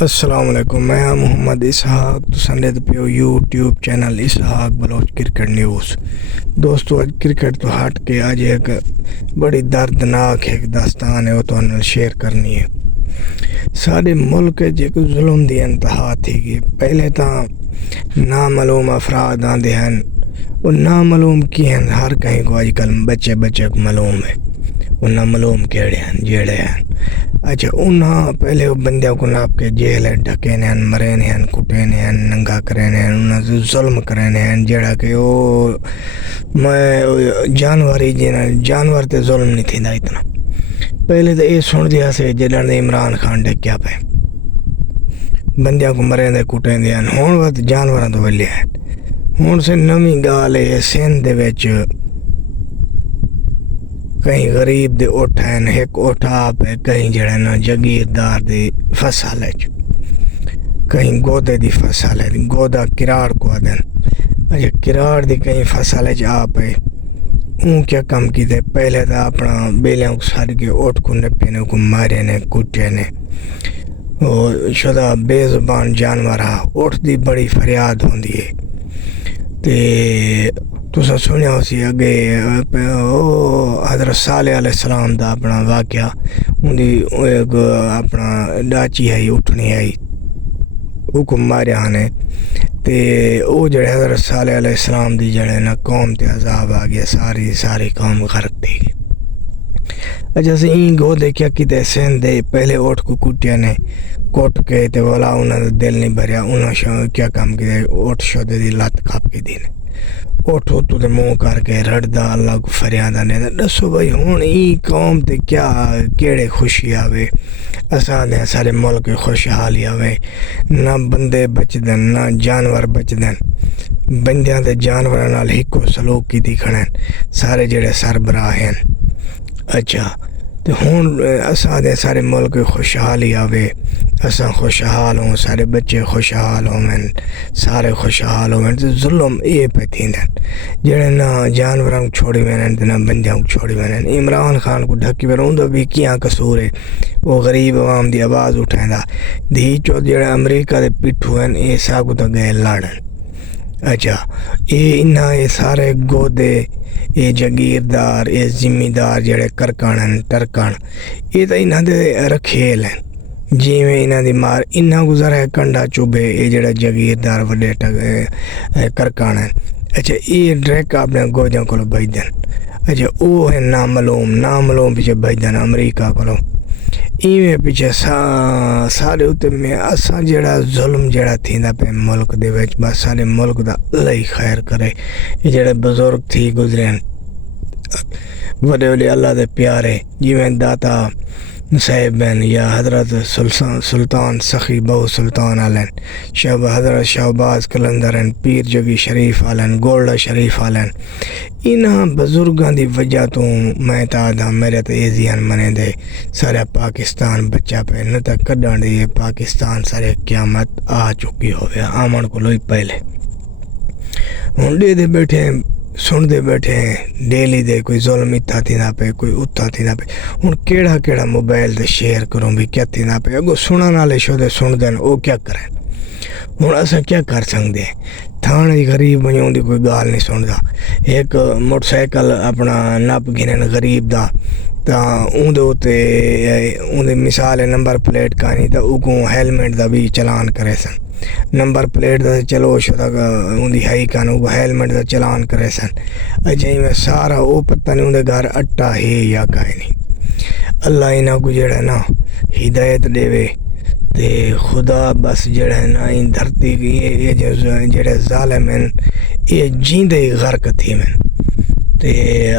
السلام علیکم، میں ہاں محمد اسحاق تو سنڈے پیو یوٹیوب چینل اسحاق بلوچ کرکٹ نیوز۔ دوستو اج کرکٹ تو ہٹ کے اج ایک بڑی دردناک ایک داستان ہے وہ تو شیئر کرنی ہے۔ سارے ملک جو ظلم دی انتہا تھی کہ پہلے تا نامعلوم افراد آندے ہیں، وہ نامعلوم کی ہیں، ہر کہیں کو آج کل بچے کو معلوم ہے وہ نامعلوم کیڑے ہیں جیڑے ہیں۔ اچھا انہاں پہلے وہ بندیاں کو ناپ کے جیل ڈھکے نے مرے نے کٹے نے ننگا کرے نے انہاں سے ظلم کرے نے جیڑا کہ وہ جانور تے ظلم نہیں تھیندا اتنا۔ پہلے تو یہ سن دیا سے جدن عمران خان ڈکیا پہ بندیاں کو مرے دے کٹے دے ہون وقت جانوراں تو ویلے ہیں۔ ہون سے نویں گال ہے سندھ دے وچ کہیں غریب دے اٹھ ہیں، ایک اٹھ آپ ہے، کہیں جڑا نا جگیردار دی فصل ہے، کہیں گودے دی فصل ہے، گودا کراڑ کو دن۔ اچھا کراڑ دی کہیں فصل ہے آپ ہے، اون کیا کم کی دے پہلے دا اپنا بیلیاں کو سار کے اٹھ کو نپے نے کو مارے نے کٹے نے شدہ بے زبان جانور اٹھ دی بڑی فریاد ہوندی ہے۔ تے تسا سنیا ہو سی اگے حضرت صالح علیہ السلام دا اپنا واقعہ ان دی اپنا ڈاچی ہے اٹھنی ہے حکم ماریا نے تے او جڑے حضرت صالح علیہ السلام دی جڑے نا قوم تے عذاب آ گیا، ساری قوم غرق تھی۔ اچھا سے این گو دیکھیا کتے سین دے پہلے اٹھ کو کٹیا نے کوٹ کے تے والا انہاں دا دل نہیں بھریا، انہاں کیا کام کیتے اٹھ شودے دی لات کھاپ کے دینے اٹھ تو تے منہ کر کے رڑدا اللہ کو فریادہ نے دسو بھائی ہون این قوم تے کیا کیڑے خوشی آوے، اساں دے سارے ملک خوشحالی آوے، نہ بندے بچ دن نہ جانور بچ دن، بندیاں تے جانوراں نال ہکو سلوک کی کھڑن سارے جڑے سربراہ ہیں۔ اچھا تے ہون اساں دے سارے ملک خوشحالی آوے، اساں خوشحال ہوں، سارے بچے خوشحال ہوں، سارے خوشحال ہوں تے ظلم اے پہ تھیندن جڑے نہ جانوراں کو چھوڑی وینن تے نہ بندیاں کو چھوڑی وینن۔ عمران خان کو ڈھکی وینن اوندا بھی کیاں قصور ہے، وہ غریب عوام دی آواز اٹھیندا دھی چو جڑے امریکہ دے پٹھو ہیں اے ساگو تا گئے لڑن۔ اچھا اے انہاں اے سارے گودے اے جگیردار اے ذمہ جڑے کرکن ٹرکن اے تا انہاں دے رکھیل ہیں، جی میں انہاں دی مار انہاں گزر ہے کنڈا چوبے اے جڑا جگیردار وڈے کرکن ہیں۔ اچھا اے ڈریک اپنے گوجاں کولو بھیج دن، اچھا او ہے نامعلوم پیچھے بھیج دن امریکہ کولو ایویں پیچھے سارے اتنے میں اساں جڑا ظلم جڑا تھیندا پہ ملک دے وچ بس سارے ملک دا اللہ ہی خیر کرے۔ یہ جڑے بزرگ تھی گزرے وڈے وڈے اللہ دے پیارے جیویں داتا صاحب ہیں یا حضرت سلطان سخی بہو سلطان آلن حضرت شہباز کلندر ہیں، پیر جگی شریف آلن، گولڈا شریف آلن، انہاں بزرگاں دی وجہ تو میں تا میرے تے ایزیان منے دے سارے پاکستان بچہ پہ نہ تا کڈان دے پاکستان سارے قیامت آ چکی ہوئے آمن کو لوئی پہلے ہنڈے دے بیٹھے سن دے بیٹھے ہیں ڈیلی دے کوئی ظلم اتھا تھینا پہ کوئی اتھا تھینا پہ ہن کیڑا موبائل دے شیئر کروں بھی کیا تھینا پہ اگو سنن والے شو دے سن دین او کیا کریں ہن اساں کیا کر سکدے تھانے غریب بنیوں دی کوئی گال نہیں سندا۔ ایک موٹر سائیکل اپنا نپ گھنن غریب دا تا اون دے اوتے اون دی مثال نمبر پلیٹ کانی تا او کو ہیلمٹ دا بھی چلان کرے سن، نمبر پلیٹ دا چلو شدا اون دی ہائی کانو ہیلمٹ دا چلان کرے سن۔ اجے میں سارا او پتہ نہیں اون دے گھر اٹا ہے یا کائے نہیں۔ اللہ انہاں کو جڑا نا ہدایت دے وے تے خدا بس جڑا نا ان دھرتی یہ جڑے ظالم ہیں یہ جیندے غرق تھی میں تے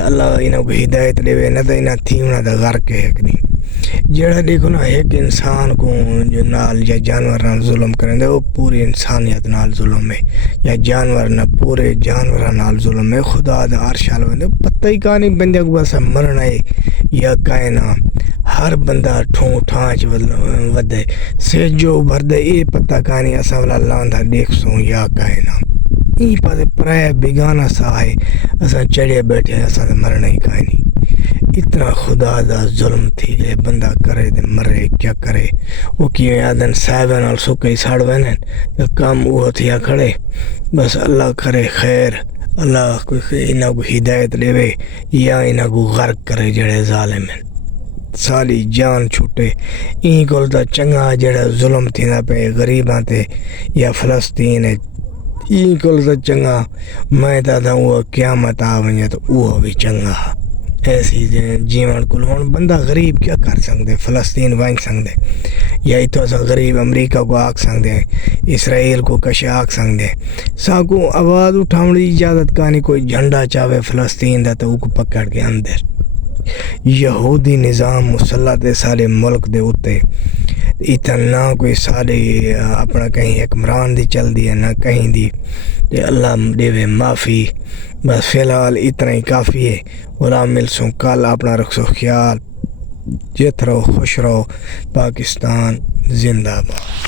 اللہ انہاں کو ہدایت دے وے نہ تے انہاں تھی انہاں دا غرق ہے کہ نہیں۔ جڑا دیکھو نا ایک انسان کو جو نال یا جانور نال ظلم کریں دے وہ پوری انسانیت نال ظلم ہے، یا جانور نہ پورے جانور نال ظلم ہے۔ خدا دا عرش آل وندے پتہ ہی کہانی بندے کو بس مرنا ہے یا کائنا ہر بندہ ٹھوں ٹھانچ ودے سے جو بھردے یہ پتہ کہانی اسا والا لاندھا دیکھ سوں یا کائنا ای پتہ پرائے بیگانہ سا ہے اسا چڑھے بیٹھے اسا مرنا ہی کہانی اتنا خدا دا ظلم تھی لے بندہ کرے دے مرے کیا کرے وہ کیوں آدن صاحبہ نال سکے ساڑ وینن کام وہ تھیا کھڑے بس اللہ کرے خیر اللہ کوئی انہاں کو ہدایت لے یا انہاں کو غرق کرے جڑے ظالم ہیں سالی جان چھوٹے این کول دا چنگا جڑا ظلم تھیندا پے غریباں تے یا فلسطین این کول دا چنگا میں دا وہ قیامت آ ونجے تو وہ بھی چنگا ایسی جیون کل ہون بندہ غریب کیا کر سکتے فلسطین وائن سکتے یا اتو سا غریب امریکہ کو آگ سکتے اسرائیل کو کشا آگ سکتے ساکو آواز اٹھاؤنی اجازت کانی کوئی جھنڈا چاہے فلسطین دا تو کو پکڑ کے اندر یہودی نظام مسلط سارے ملک دے اتے اتنا کوئی سارے اپنا کہیں حکمران دی چل دی ہے نہ کہیں دی تے اللہ دے معافی بس فی الحال اتنا ہی کافی ہے ولا ملسوں کل اپنا رکھو خیال جیت رہو خوش رہو پاکستان زندہ باد